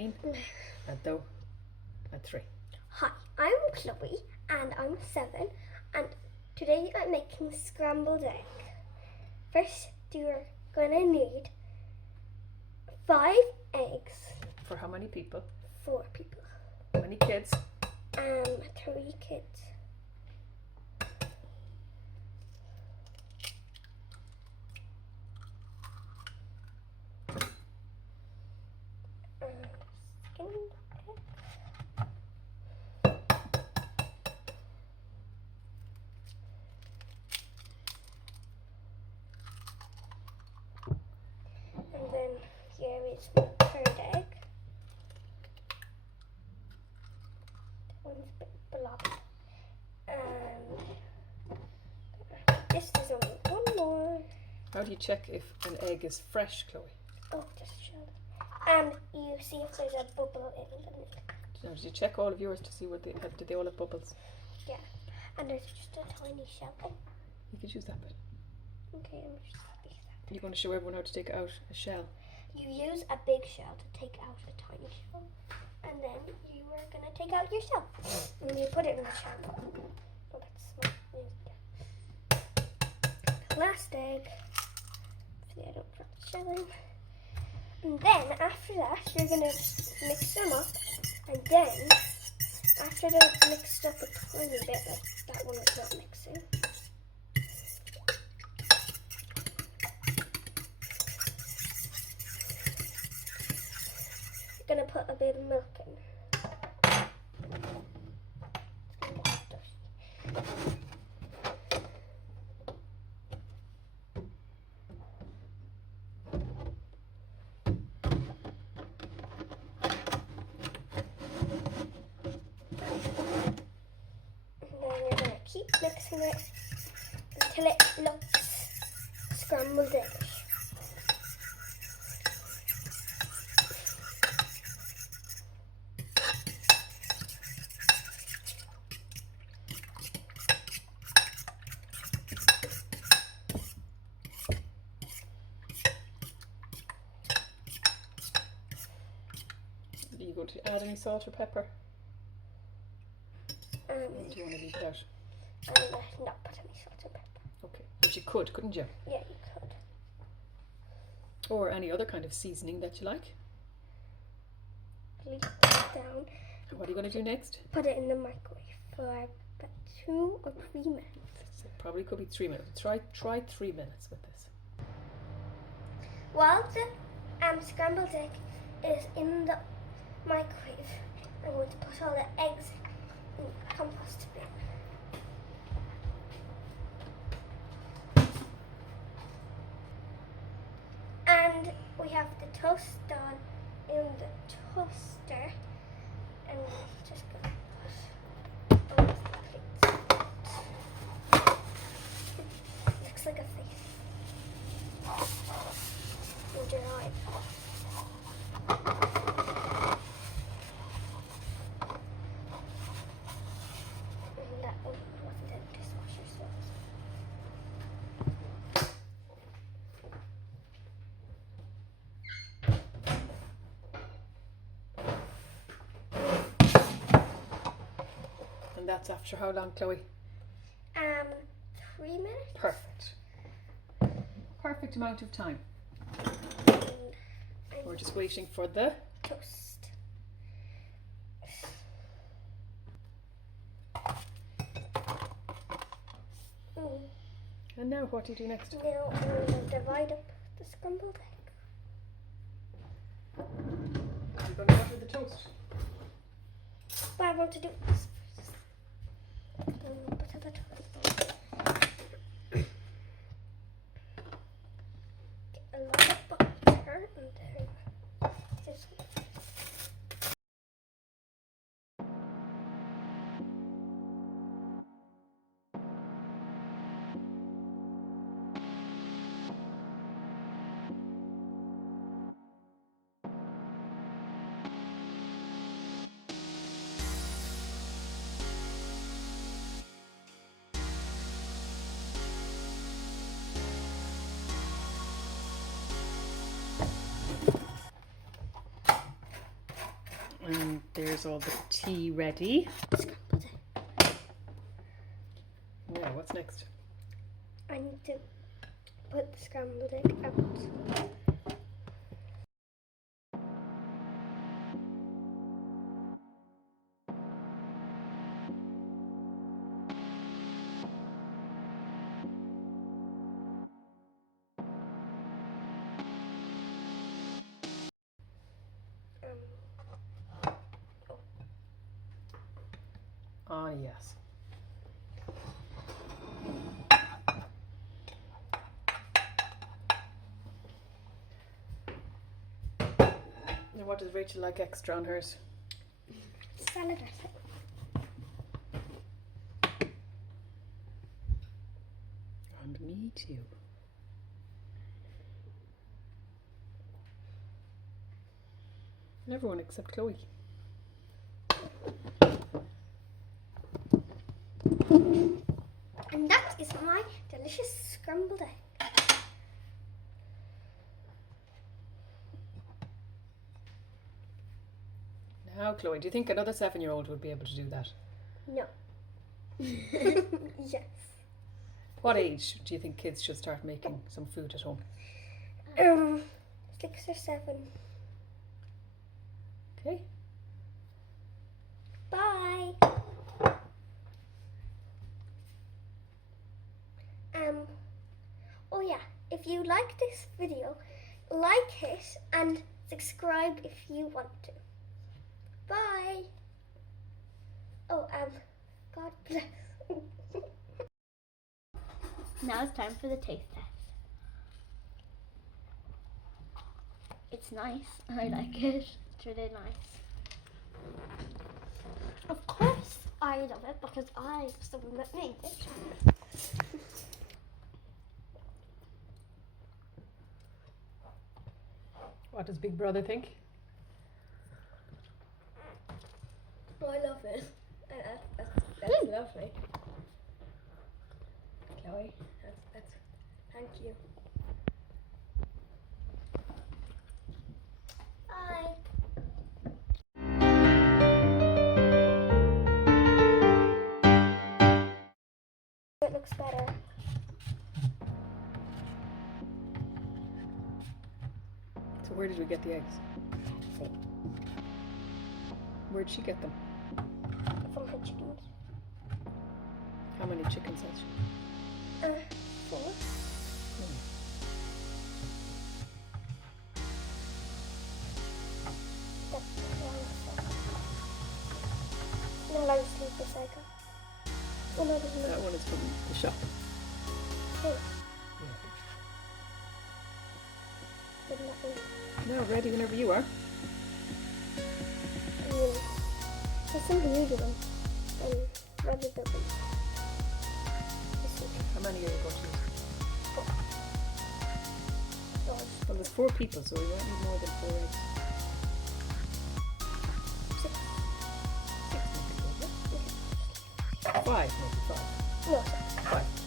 Eileen. And thou at 3. Hi, I'm Chloe and I'm 7 and today I'm making scrambled egg. First you're going to need 5 eggs. For how many people? 4 people. How many kids? 3 kids. And then here is the 3rd egg. That one's a bit blobby. And this is only one more. How do you check if an egg is fresh, Chloe? Oh, just show it. And you see if there's a bubble in the milk. Now, did you check all of yours to see what did they all have bubbles? Yeah. And there's just a tiny shell. Oh, You could use that bit. okay, I'm just leave that. You're going to show everyone how to take out a shell. You use a big shell to take out a tiny shell. And then you are going to take out your shell. And you put it in the shell. Oh, that's small. Yeah. Last egg. See, I don't drop the shell in. And then after that, you're going to mix them up. And then, after they're mixed up a tiny bit, like that one is not mixing. You're going to put a bit of milk in. Keep mixing it until it looks scrambled egg. Are you going to add any salt or pepper? Or do you want to leave it out? Not put any salt and pepper. Okay, but you could, couldn't you? Yeah, you could. Or any other kind of seasoning that you like. Leave that down. And what are you going to do next? Put it in the microwave for about 2 or 3 minutes. So it probably could be 3 minutes. Try 3 minutes with this. While the scrambled egg is in the microwave, I'm going to put all the eggs in the compost bin. And we have the toast on in the toaster, and we're just gonna put all of the plates. Looks like a face. And your eye. And that one wasn't in the dishwasher, so And that's after how long, Chloe? 3 minutes. Perfect. Perfect amount of time. And We're just waiting for the toast. And now what do you do next? Now I'm going to divide up the scrambled egg. You're going to butter the toast. But I want to do this first. Butter the toast. Get a lot of butter and then this one. there's all the tea ready. Scrambled egg. Now, what's next? I need to put the scrambled egg out. Ah, yes. Now, what does Rachel like extra on hers? Salad dressing. And me too. And everyone except Chloe. And that is my delicious scrambled egg. Now, Chloe, do you think another 7-year-old would be able to do that? No. Yes. What age do you think kids should start making some food at home? 6 or 7. Okay. Bye. Oh yeah, if you like this video, like it and subscribe if you want to. Bye. Oh, God bless. Now it's time for the taste test. It's nice. I like it. It's really nice. Of course I love it because I was the one that made it. What does Big Brother think? Oh, I love it. That's lovely. Chloe, that's thank you. Bye. It looks better. So where did we get the eggs? Where'd she get them? From her chickens. How many chickens has she? 4. That's the long sleeper cycle. Oh no, there's That one is from the shop. Oh, Yeah. there's nothing. Now, ready whenever you are. There's some weird ones. Rather than this week. How many are you going to use? 4. Well, there's 4 people, so we won't need more than 4 eggs. 6. 6 maybe, will you? 5 maybe, 5. No, 6. 5.